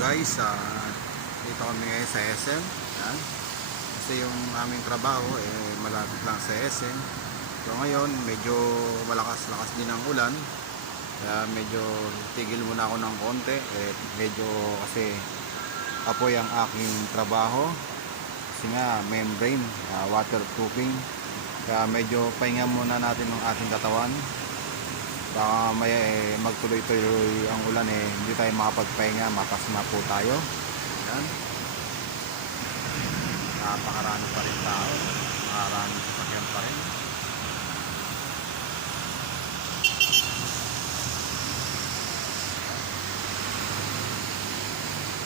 guys, dito kami ngayon sa SM. Yan. Kasi yung aming trabaho malapit lang sa SM. So ngayon medyo malakas-lakas din ang ulan, kaya medyo tigil muna ako ng konti. Medyo kasi apoy ang aking trabaho, kasi nga membrane, waterproofing, kaya medyo pahinga muna natin ng ating katawan. Baka may magtuloy-tuloy ang ulan, hindi tayo makapagpahinga, matas na po tayo. Yan. Napakarami pa rin tao, maraming sasakyan pa rin.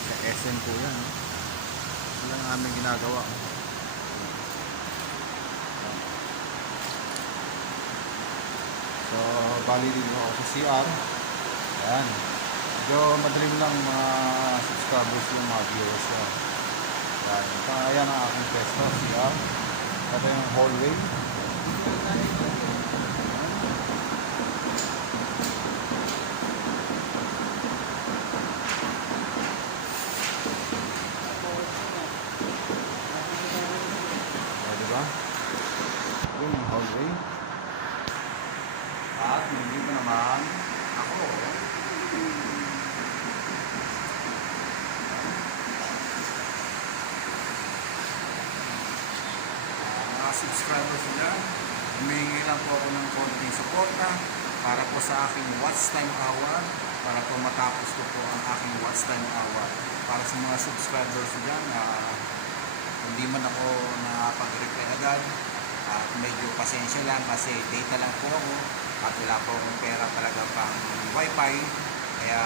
Sa SM po yan, wala ang aming ginagawa. So, bali din ako sa CR. Ayan. Medyo madaling lang mga subscribers yung mga viewers ko. Ayan. Ayan ang aking pesto, CR. Ito yung hallway. Ayan, diba? Ito yung hallway. At nandito naman ako. Mga subscribers nila, humingi lang po ako ng konting suporta para po sa aking watch time hour, para po matapos ko po ang aking watch time hour. Para sa mga subscribers dyan, hindi man ako nakapag-reply agad, at medyo pasensya lang kasi data lang po ako at wala po akong pera talaga pang wifi, kaya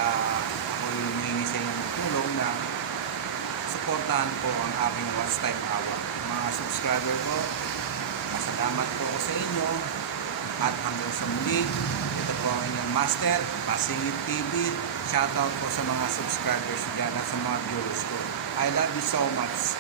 ako humingi sa inyo ng tulong na suportahan po ang aking watch time hour. Mga subscriber ko, masalamat po ako sa inyo, at hanggang sa muli, ito po ang inyong master, Pasingit TV. Shoutout po sa mga subscribers dyan at sa mga viewers ko. I love you so much.